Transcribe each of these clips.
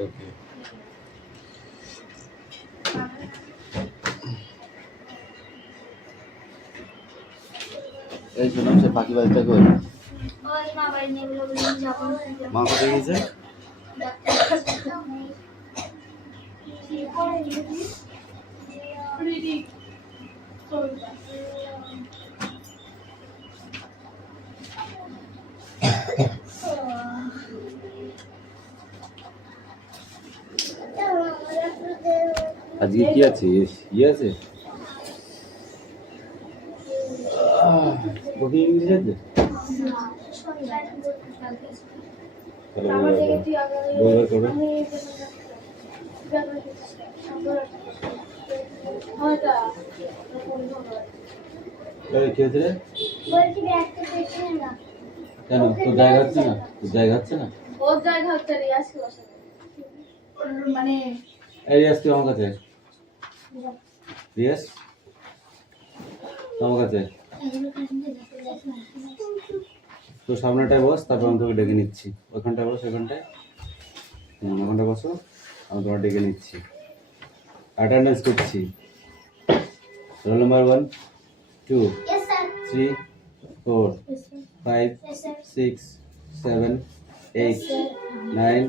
ওকে। এই শোনাম সে পাখি বাড়িটা কই? মা কোথায় গেছে? আজকে কি আছে? ইয়ে আছে? বই ইংলিশ আছে? বই বার করবে? কি হয়েছে রে? কেন তোর জায়গা হচ্ছে না? তোর জায়গা হচ্ছে না? ওর জায়গা হচ্ছে রিয়াজ কি বসে মানে এই রিয়াজ তুই আমার কাছে রিয়াজ আমার কাছে তো সামনেটায় বস, তারপর আমি তোকে ডেকে নিচ্ছি। ওইখানটায় বস, ওইখানটায় ওখানটায় বসো, আমি তোমার ডেকে নিচ্ছি। অ্যাটেন্ডেন্স করছি। রোল নাম্বার 1 2 3 4 5 6 7 8 9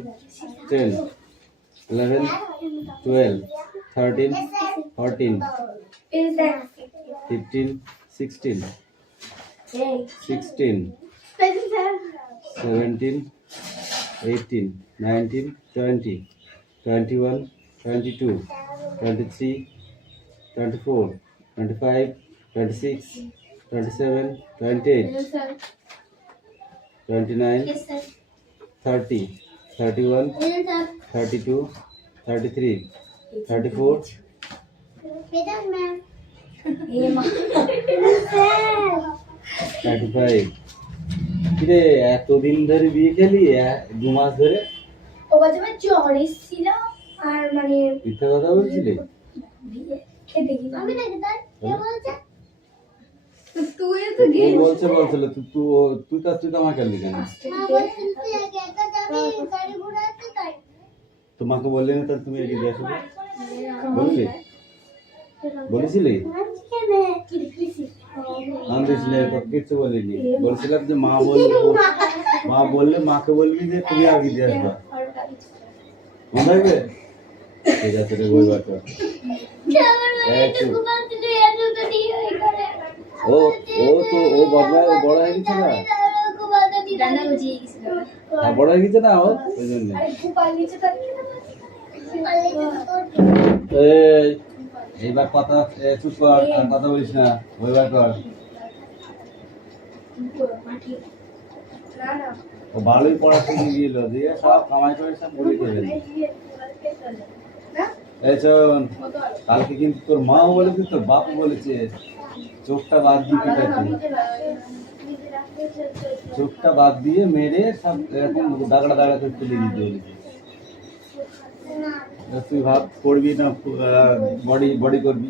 10 11 12 13 14 15 16 16 17 18 19 20 21 22 23 24 25 26 27 28 29 30 31 32 33 34 35 কিরে এতদিন ধরে বিয়ে খেলি 2 মাস ধরে? ও বাজে জ্বর এসেছিল আর মানে মিথ্যা কথা বলছিলি? খেতে গিয়ে আমি নাকি তার কে বলছে তুই তো ও বলছে বলছিল তুই তো আমাকে কেন দিলি না? মা বলছিল তুই আগে একা যাবি গাড়ি ঘোড়াতে তাই তোমাকে বললি না? তাহলে তুমি এগিয়ে আসো। বললি? বলেছিলি? কিছু বলিনি, বলছিলাম যে মা বললে মাকে বলবি যে তুমি আগে দিয়ে আসবা। মনে থাকবে? ঠিক আছে রে, বই বাটা। ও বড় হয়ে গেছে না? বড় হয়ে গেছে না ও, ওই জন্য। এইবার কথা চুপ কর, আর কথা বলিস না, বই বার কর। ও ভালোই পড়া শিখে গেল, দিয়ে সব কামাই করে সব বলে খেলেন। এই শোন, কালকে কিন্তু তোর মাও বলেছে, তোর বাপও বলেছে চোখটা বাদ দিয়ে পিটাতে, চোখটা বাদ দিয়ে মেরে সব এরকম দাগড়া দাগড়া করে তুলে দিতে বলেছে। তুই ভাব করবি না বডি করবি,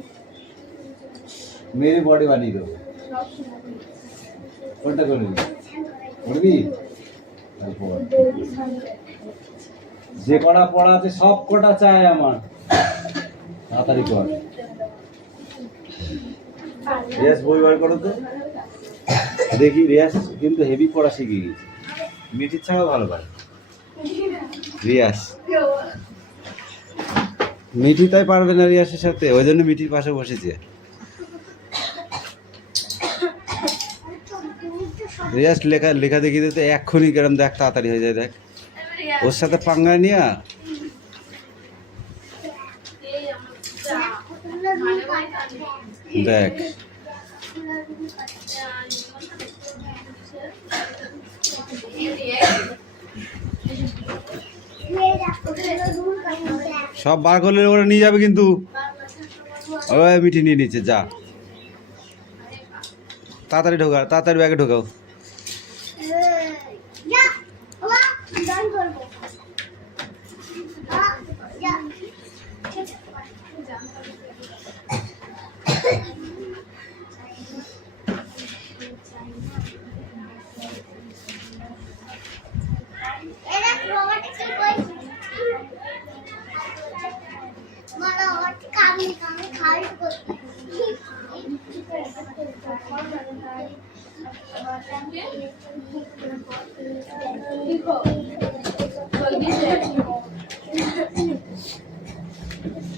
মেরে বডি বানিয়ে দেবো। কোনটা করবি? করবি? যে কটা পড়া আছে সব কটা চাই আমার, তাড়াতাড়ি কর। রিয়াজ বই বার করো তো দেখি। রিয়াজ কিন্তু হেভি পড়া শিখে গেছে, মিঠির ছাড়াও ভালো পারে রিয়াজ। মিঠি তাই পারবে না রিয়াসের সাথে, ওই জন্য মিঠির পাশে বসেছে। রিয়াস লেখা দেখি দিতে এক্ষুনি কেরম দেখ, তাড়াতাড়ি হয়ে যায়। দেখ ওর সাথে পাঙ্গা নিয়া দেখ। সব বার করলে ওরা নিয়ে যাবে কিন্তু। ওই মিঠি নিয়ে নিচ্ছে, যা তাড়াতাড়ি ঢোকাও, তাড়াতাড়ি ব্যাগে ঢোকাও।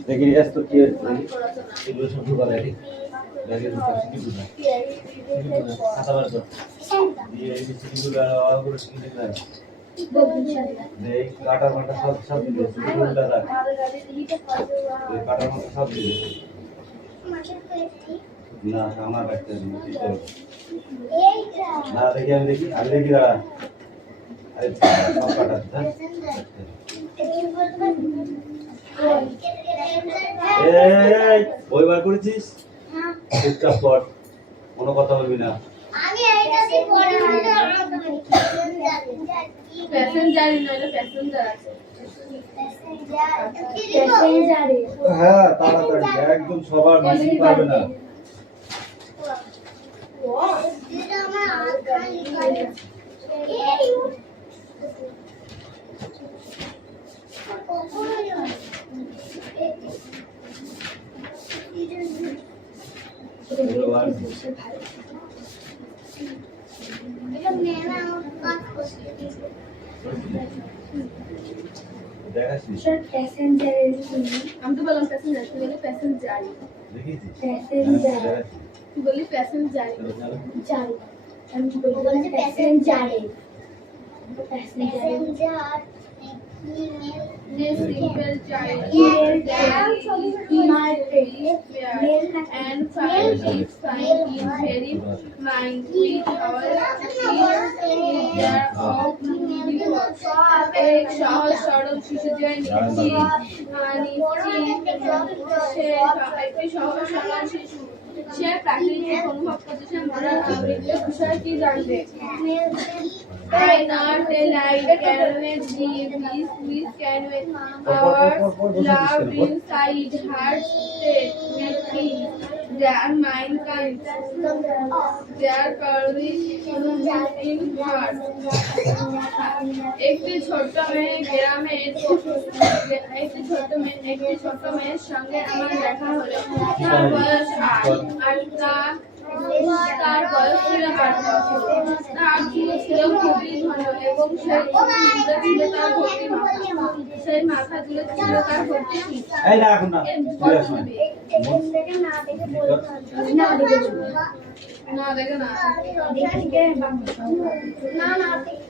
দেখি রিয়াজ তো কি হচ্ছে এগুলো সব ঢুকালে ঠিক দেখি খাতা বার কর দিয়ে এই চিঠিগুলো আলাদা করে শিখে দিলাম এই কাটার মাটা সব সব দিলে চিঠিগুলো রাখ এই কাটার মাটা সব দিলে না আমার রাখতে না দেখি আমি দেখি দাঁড়া আরে সব কাটাতে এই বই বার করেছিস চুপচাপ পড় কোনো কথা বলবি না আমি এইটাতে পড়ে প্যাসেঞ্জারি নইলে প্যাসেঞ্জার আছে প্যাসেঞ্জারে হ্যাঁ তাড়াতাড়ি একদম সবার বেশি পাবে না যেটা আমার আঁকালি করে এই কখনো নয় এগুলো বার এটা মেলা কাজ করতে দেখাচ্ছিস স্যার প্যাসেঞ্জারের আমি তো বললাম প্যাসেঞ্জার তুই বলি প্যাসেঞ্জারি দেখিয়েছিস প্যাসেঞ্জার তুই বলি প্যাসেঞ্জারি জারি আমি কি বলবো প্যাসেঞ্জারে passenger This simple child and find its find in very mind with our there of एक সহজ সরল শিশু যে একটি সহজ সরল শিশু সে প্রাকৃতিক অনুভব করতেছে মনের আবৃত্তির বিষয় কি জানবে I not like carrot deep this can with our love inside heart state with peace their mind kind their courage in heart একটি ছোট মেয়ে গ্রামে একটি ছোট মেয়ের সঙ্গে আমার দেখা হলো তার বয়স 8 তার বয়স ছিল 8 বছর তার চুল ছিল খুবই ঘন এবং সেই মাথাগুলো ছিল তার ভর্তি এই না এখন না না দেখে না না দেখে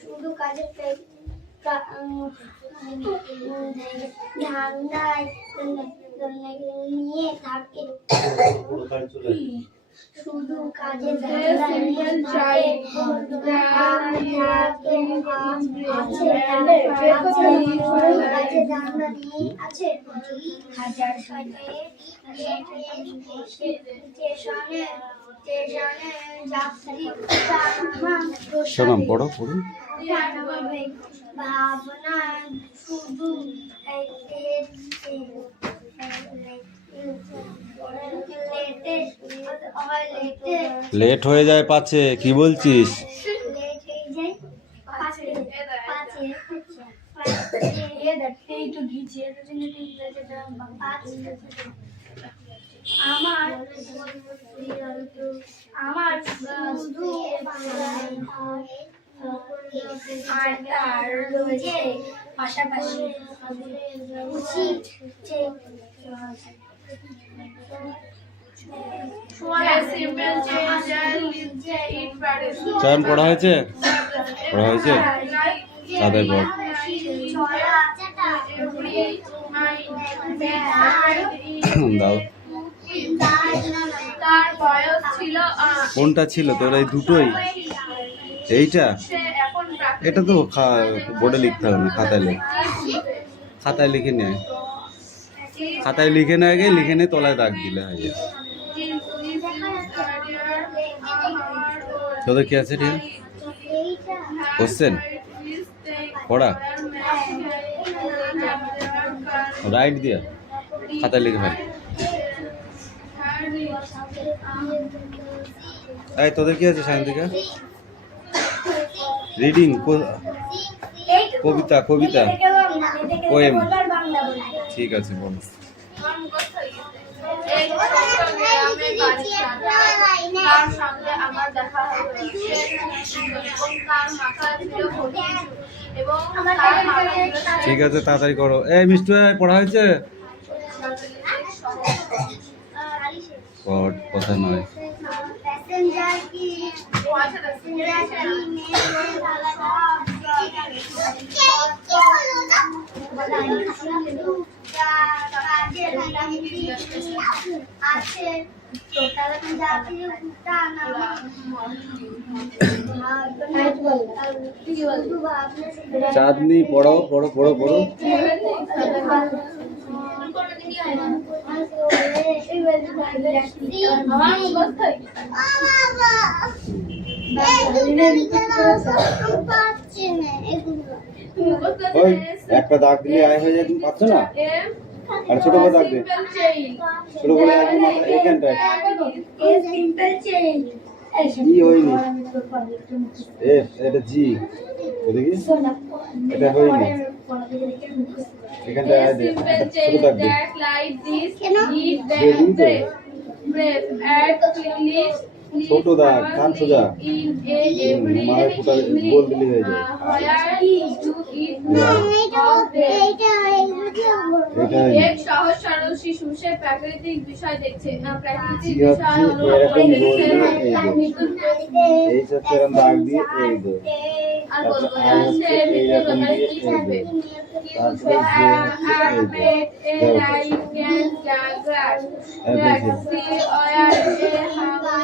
শুধু কাজের ধান্দায় নিয়ে থাকে শুধু কাজের আছে হাজার শোনাম পড়ো পড়ুন ভাবনা শুধু লেট হয়ে যায় পাচ্ছে কি বলছিস আমার শুধু আর রয়েছে পাশাপাশি উচিত চয়ন পড়া হয়েছে তাদের পর দাও তার বয়স ছিল কোনটা ছিল তোর এই দুটোই এইটা সে এখন প্রাকৃতিক এটা তো বোর্ডে লিখতে হবে না, খাতায় লেখ, খাতায় লিখে নেয়, খাতায় লিখে নেয় আগে, লিখে নিয়ে তলায় দাগ দিলে হয়ে যায়। তোদের কি আছে ঠিক কোশ্চেন পড়া রাইট দিয়া খাতায় লিখে ফেল। এই তোদের কি আছে সায়ন্তিকা? রিডিং, কবিতা, কবিতা, পোয়েম, ঠিক আছে বলো। তার সঙ্গে আমার দেখা হয়েছে এবং তার মাথায় ছিল ঘটি এবং তার মাথায় ছিল ঠিক আছে তাড়াতাড়ি করো। এই মিষ্টু পড়া হয়েছে? পড়, কথা নয়। চাঁদনি পড়ো পড়ো পড়ো পড়ো। ওই একটা দাগ দিলে আয় হয়ে যায়, তুমি পাচ্ছ না? আর ছোট করে দাগ দে, ছোট করে দাগ দিয়ে এইখানটায় ই হয়নি, এফ এটা জি, দেখি এটা হয়নি, এখানটায় আয় দে, ছোট দাগ দে। ছোট দাগ, কান সোজা, মায়ের ফুটা গোল দিলে হয়ে যায়। এক সহজ সরল শিশু সে প্রাকৃতিক বিষয় দেখছে না, প্রাকৃতিক জি হচ্ছে বিষয় এরকম গোল দিয়ে এই হচ্ছে এরকম দাগ দিয়ে এই দো, আর তারপর বলবো আই না হচ্ছে সে এইরকম নিত্য দিয়ে কি এই হবে দো, তারপরে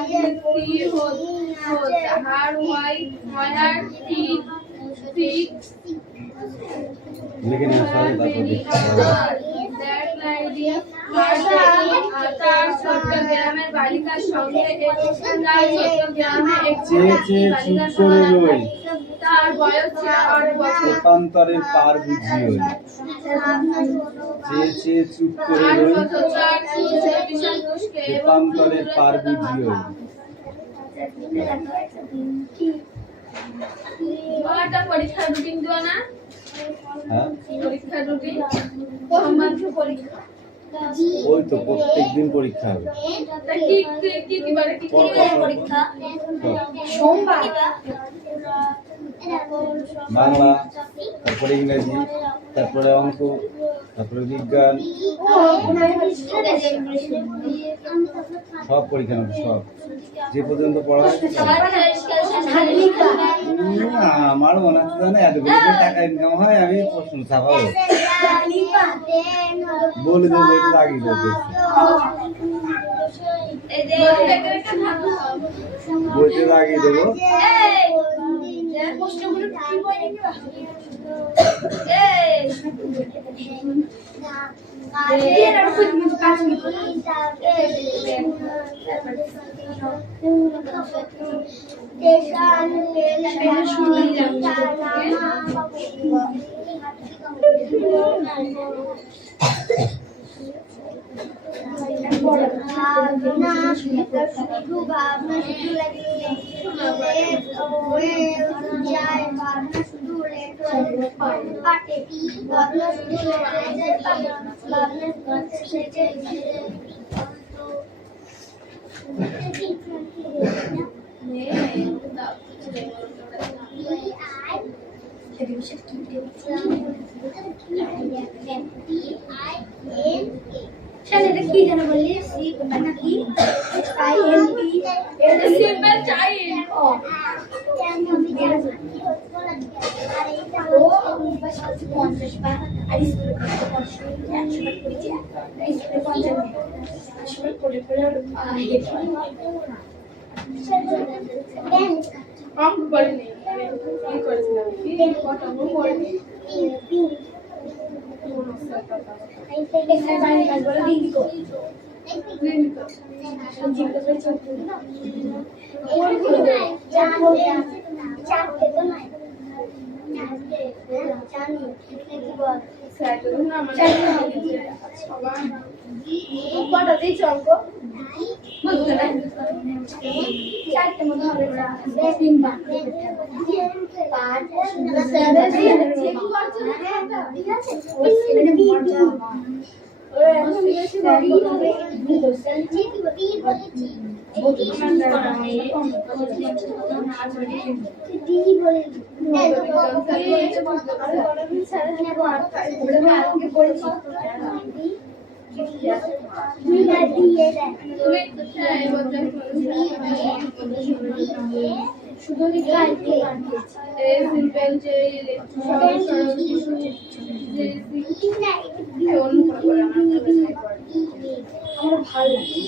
যে হচ্ছে এই দো। লিখে নিয়ে আসা হবে, তারপর দেখতে তার ছোট্ট গ্রামের বালিকার সঙ্গে তার বয়স ছিল 8 বছর। একান্তরের পার বুঝি হই, চেয়ে চুপ করে 8 রই, বছর তার ছিল ভীষণ মুশকিল এবং একান্তরের পার বুঝি হই। একটা পরীক্ষার রুটিন দিও না, হ্যাঁ পরীক্ষার রুটিন সম্বন্ধে পরীক্ষা ওই তো প্রত্যেকদিন পরীক্ষা হবে। তা কি কি কি দিবারে কি কি পরীক্ষা সোমবার বাংলা, তারপরে ইংরেজি, তারপরে অঙ্ক, তারপরে বিজ্ঞান, সব পরীক্ষা নেবে, সব যে পর্যন্ত পড়া হচ্ছে। আমার মনে হচ্ছে জানে এতগুলো যে টাকা ইনকাম হয়, আমি প্রশ্ন ছাপাবো, বলে দেবো, বইটা লাগিয়ে দেবো, বইটা লাগিয়ে দেবো। কি জানা বললি সি বানা কি আই এল টি এটা সিম্পল চাইল্ড ও বাস 50 বার আর স্কুলে 50 100 বার করেছি স্কুলে 50 বার করে অঙ্ক করে নেই পটাবো পড়বে এখানে বাইরে কাজ বলে দিদি কো জিজ্ঞাসা করে চোখ তুলি না ওর গুলো চাপতে তো নাই জানি কি বল স্যার তো না মানে সবাই কটা দিয়েছ অঙ্ক বলতে না চারটে মতো হবে তিনবার পাঁচ চেক করছো না ঠিক আছে ওই মানে বড়টা ওই এখন বলেছি বড়ি হবে দোসল ঠিক বড়ি বলেছি দিদি বলে শুধু সিম্পল যে আমার ভালো লাগে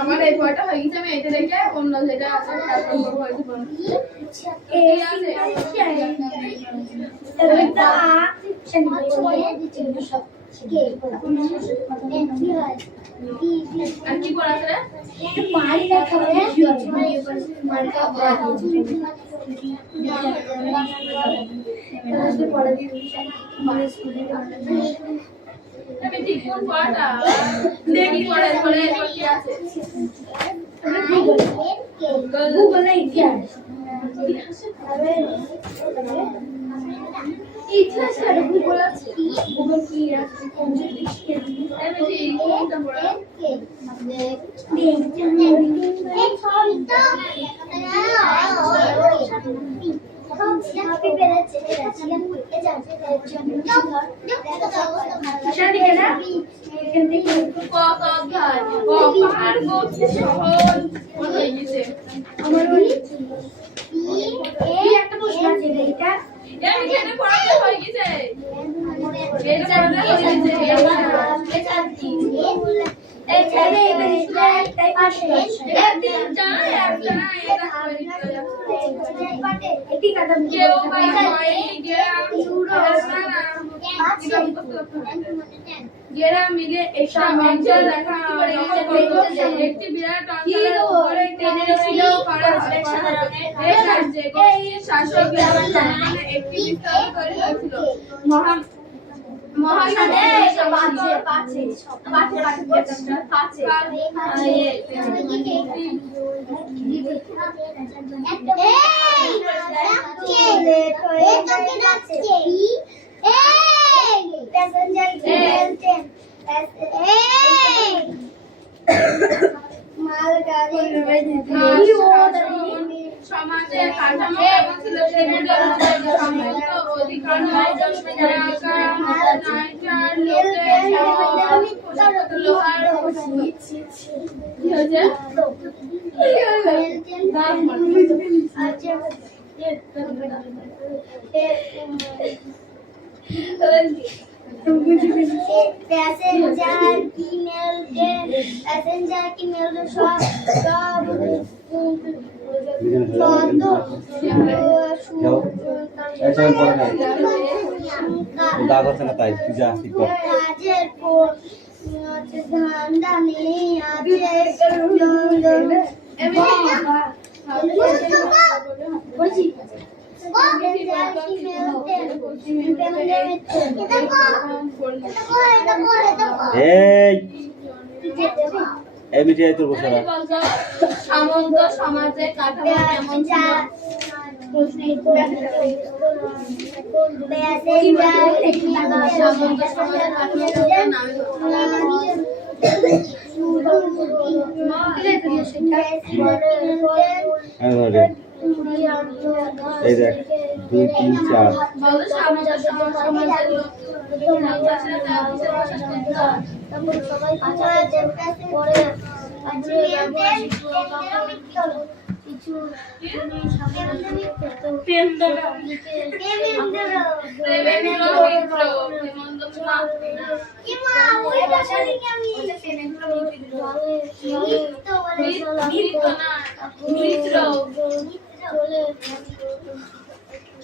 আমার এই পড়াটা হয়ে গেছে আমি এটা দেখে অন্য যেটা আছে তারপর করবো হয়তো বন্ধ এই আছে এটা সব আর কি পড়াছে রে পারি না খাবে মার্কা পড়া দিয়ে আমি ঠিক কোন পড়াটা দেখি পড়ে পড়ে কি আছে গুগলে ইতিহাস ইতিহাস আর ভূগোল আছে ভূগোল কি আছে কোন দিকে আমি ঠিক কোনটা পড়া কত অধ্যায় ও পাহাড় গোছে সহজ মনে হয়ে গেছে আমার ওই একটা প্রশ্ন আছে এটা আমি এখানে পড়াতে হয়ে গেছে এটা পড়াতে হয়ে গেছে একদিন জানা একটা না এটা করে দিতে কেউ ভাই গেরা মিলে একটা অঞ্চল দেখা একটি বিরাট অঞ্চলের উপরে টেনে ছিল করা এই রাজ্যে শাসকের সম্মানে একটি বিস্তার তৈরি হয়েছিল সমাজের কাঠামো কেমন ছিল সেগুলো সমস্ত অধিকার লোহার पैसेंजर की मेल सब ऐसा हम पढ़ा नहीं दादा से ना ताई तुझे आसिक कर কাজের পর ধান্দা নেই আছে এই মিটিয়ে তোর বসে সামন্ত সমাজের কাঠামো কেমন ছিল সামন্ত সমাজের কাঠামো এই দেখ 2 3 4 বলো সামন্ত সমাজের লোক তারপর সবাই কাছে পরে আছে কিছু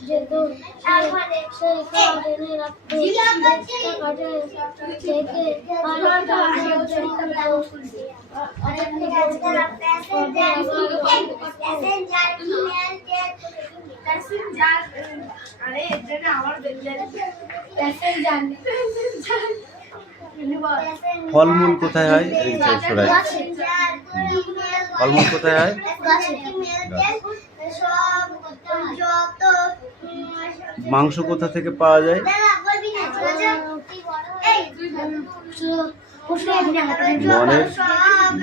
যেহেতু সেই কার্ড এনে রাখতো কার্ডে থেকে আরে এর জন্য আমার ফলমূল কোথায় হয়? এই সাইড সরাই। ফলমূল কোথায় হয়? মাংস কোথা থেকে পাওয়া যায়?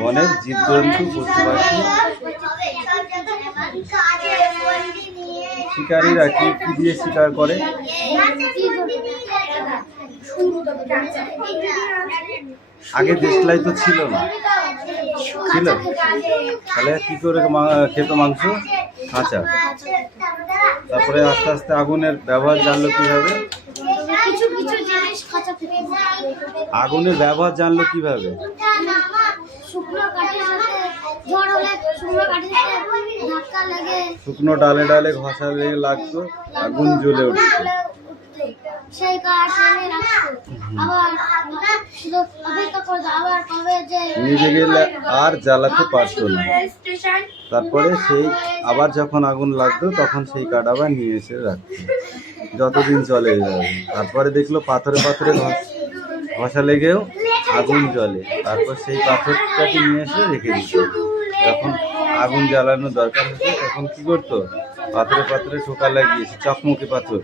বনের জীবজন্তু, পশু পাখি। শিকারীরা কি কি দিয়ে শিকার করে? আগে দেশলাই তো ছিল না, ছিল? তাহলে কি করে খেত মাংস? কাঁচা। তারপরে আস্তে আস্তে আগুনের ব্যবহার জানলো কিভাবে? আগুনের ব্যবহার জানলো কিভাবে? শুকনো ডালে ডালে ঘষা লেগে লাগতো, আগুন জ্বলে উঠতো। নিভে গেলে আর জ্বালাতে পারতো না। তারপরে সেই আবার যখন আগুন লাগতো তখন সেই কাঠ আবার নিয়ে এসে রাখতো, যতদিন চলে যাবে। তারপরে দেখলো পাথরে পাথরে ঘষা লেগেও আগুন জ্বলে, তারপর সেই পাথরটাকে নিয়ে এসে রেখে দিত। যখন আগুন জ্বালানোর দরকার হতো তখন কি করতো? পাথরে পাথরে ঠোকা লাগিয়েছে, চকমকি পাথর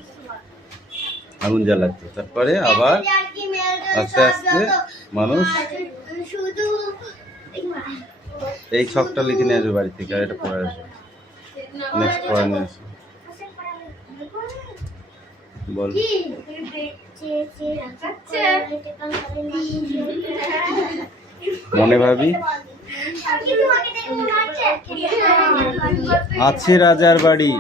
আগুন জ্বালাতো। তারপরে আবার আস্তে আস্তে মানুষ এই ছকটা লিখে নিয়ে আসবে বাড়ি থেকে, আর এটা পড়ে আসবে। নেক্সট পড়া নিয়ে আসবে। বল। মনে ভাবি আছে রাজার বাড়ি,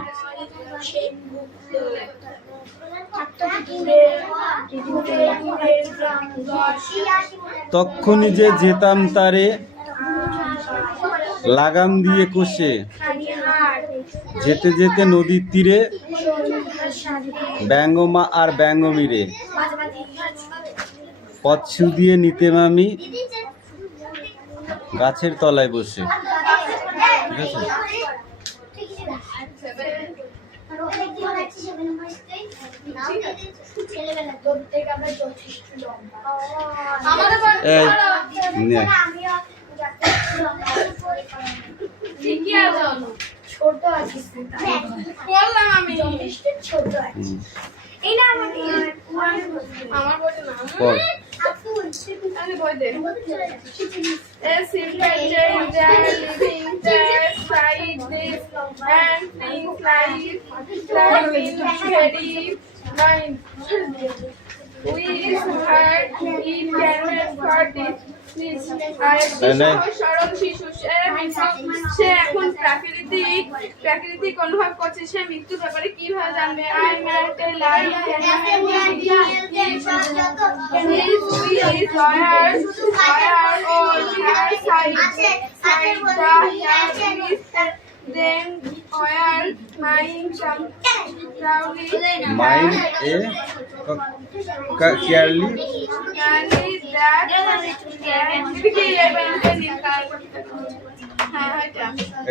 তক্ষুনি যে যেতাম তারে লাগাম দিয়ে কষে, যেতে যেতে নদীর তীরে ব্যঙ্গমা আর ব্যঙ্গমীরে পচ্ছু দিয়ে নিতেম আমি গাছের তলায় বসে। ঠিক আছে? এই নে। ছোট আছে বললাম আমি ছোট আছে। এই না আমার বইটা না পড়। আমি বই দে A simple change that living that side this and things like in very mind. We heard it can for this. সরল শিশু সে এখন প্রাকৃতিক অনুভব করছে। সে মৃত্যুর ব্যাপারে কিভাবে জানবে? I met a light then where mind Mind a carefully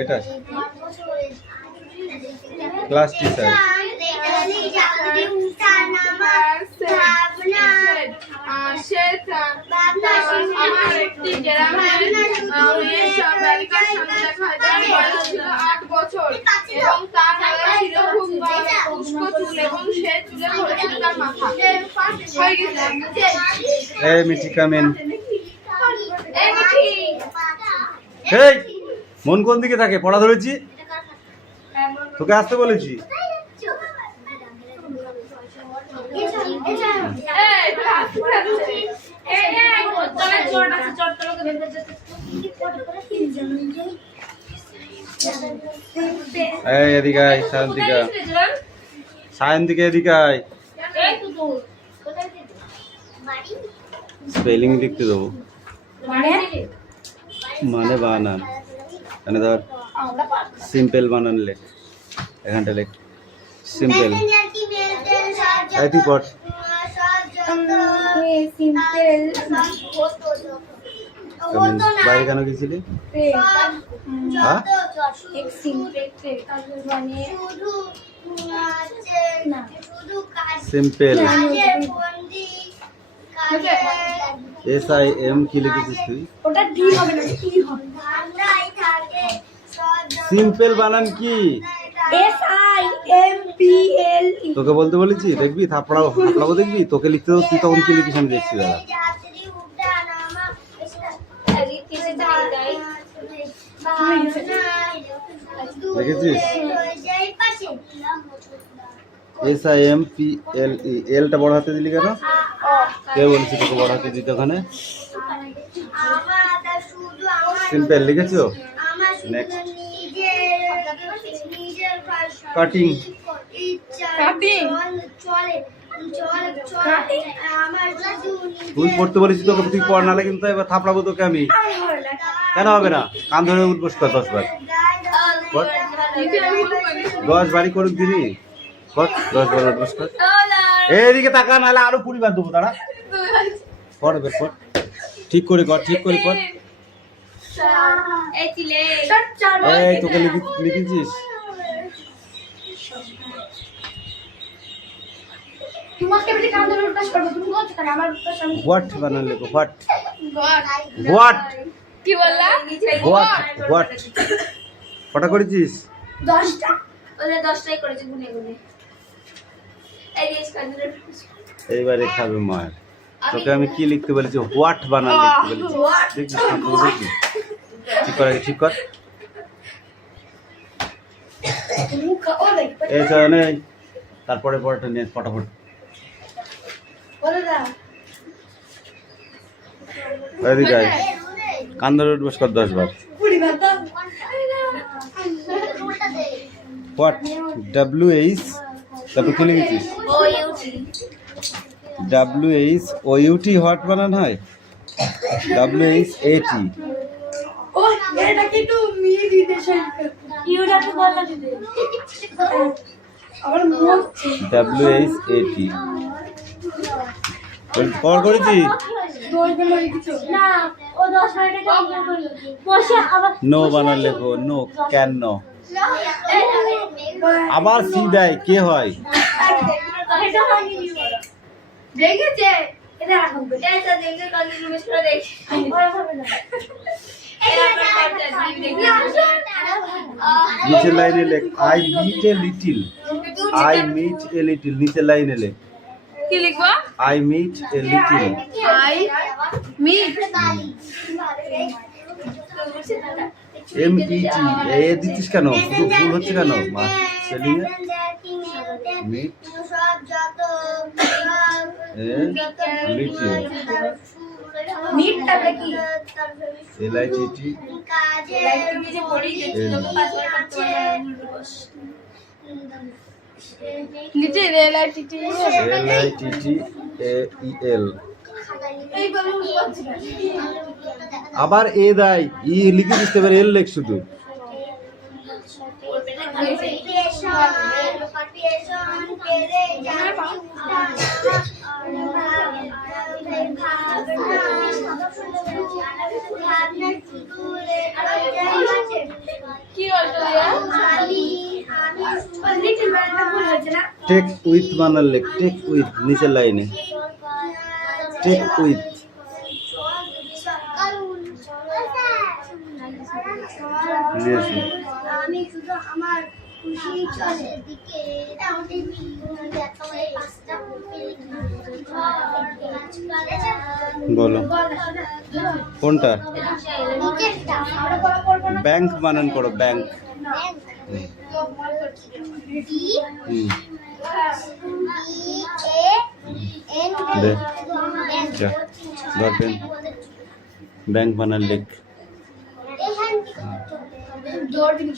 এটা ক্লাস টিচার। আমার একটি গ্রামের মেয়ের বালিকার সঙ্গে দেখা হয়। তার বয়স ছিল 8 বছর এবং তার মাথা ছিল খুব উস্কো চুল এবং সে চুলে ভরেছিল তার মাথা। হয়ে গেছে। এই মিঠি কামেন। এই মিঠি এই মন কোন দিকে থাকে? পড়া ধরেছি, তোকে আসতে বলেছি। এই এদিকে আয়, সায়ন্তিকা, সায়ন্তিকা এদিকে আয়। স্পেলিং লিখতে দেবো, মানে বানান। এখানে ধর সিম্পল বানান লেখ, এখানটা লেখ সিম্পল। এই তুই পড়। সিম্পল বাইরে কেন গেছিলি? হ্যাঁ এক সিম্পল মানে না সিম্পল। SIM কি লিখেছিস তুই? ওটা ডি হবে না টি হবে। সিম্পল বানান কি? SIMPLE তোকে বলতে বলেছি, দেখবি থাপড়াবো দেখবি, তোকে লিখতে দাও, তুই তখন কি লিখিস আমি দেখছি দাঁড়া। দেখেছিস? SIMPLE, এলটা বড় হাতে দিলি কেন? কে বলেছি তোকে বড় হাতে দিতে ওখানে? সিম্পল লিখেছো? Next cutting. তুই পড়তে বলেছি তোকে, তুই পড়, নাহলে কিন্তু এবার থাপড়াবো তোকে আমি। কেন হবে না? কান ধরে উঠবোস কর 10 বার। কর। 10 বারই করুক দিদি। কর 10 বার উঠবোস কর। এইদিকে তাকা, নাহলে আরো 20 বার দেবো দাঁড়া। পড় এবার পড়। ঠিক করে কর, ঠিক করে কর। এই তোকে লিখেছিস? তোমাকে বলি কান ধরে উঠবাস করব, তুমি বলছো কেন আমার উঠবাস আমি হোয়াট বানান লেখো, হোয়াট হোয়াট কি বললা? হোয়াট হোয়াট কটা করেছিস? 10টা ওরা 10টাই করেছে গুনে গুনে। এই যে কাজের এইবারে খাবে মার। তোকে আমি কি লিখতে বলেছি? হোয়াট বানান লিখতে বলেছি। দেখি শান্ত দেখি। ঠিক কর, আগে ঠিক কর। মুখ ও দেখ এই তো নেই, তারপরে পরেটা নিয়ে ফটাফট। বলে দাও এদিকে আয়। কান ধরে উঠবোস কর 10 বার। পুরি ভাত দাও হোয়াট WH, তারপর কি লিখেছিস? WHOUT হোয়াট বানান হয়? WHAT। ও এটা কি তুমি বিদেশে ইউটা তো বললা দিদি আমার মুখ WHAT কর করেছি। 10 বেলা লিখছো না ও 10 মিনিটে কমপ্লিট করলো বসে আবার নো বানান লেখো, নো ক্যান নো। আবার সি দেয়, কে হয়? এটা হয়নি দেখেছে? এটা রাখুন এটা দেখে কন্টিনিউ করে দেখ। ওরা হবে না নিচের লাইনে লেখ I meet a little. I meet a little নিচের লাইনে লেখ কি লিখবো? I meet a little. I meet MET a দিচ্ছিস কেন? শুধু ভুল হচ্ছে কেন? মা spelling a meet a little. মিটটা দেখি LITT তুমি যে পড়ি যে তোকে পাসওয়ার্ড করতে নিচে LITT LITTAEL। এই বলুন বলছি আবার এ দেয়, ই লিখে দিতে পারে, এল লেখ শুধু। কি বলতো ভাইয়া? টেক উইথ বানান লেখ, টেক উইথ নিচের লাইনে টেক উইথ। আমি শুধু আমার খুশি চলে দিকে বলো কোনটা? ব্যাংক বানান করো, ব্যাংক। দে যা ধর পেন, ব্যাংক বানান লেখ। দৌড় দিন